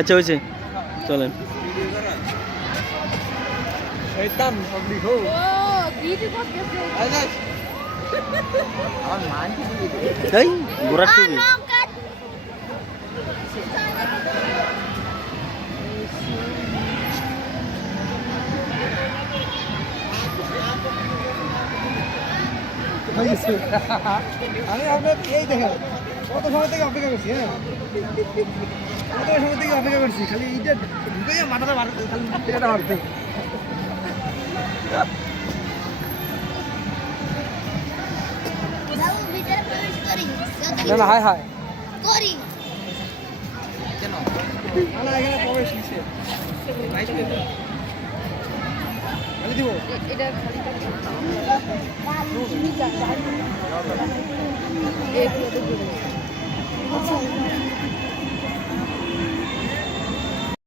আচ্ছা হয়েছে চলেন। এই ঘোরার টিভি আমি আপনার এই দেখেন কত সময় থেকে অপেক্ষা করছি, হ্যাঁ কত সময় থেকে অপেক্ষা করছি, খালি এইটা ঢুকে মাথাটা খালি এটা মারতে। না না হায় হায় করি না এখানে প্রবেশ নিচ্ছে খালি দিব এটা খালি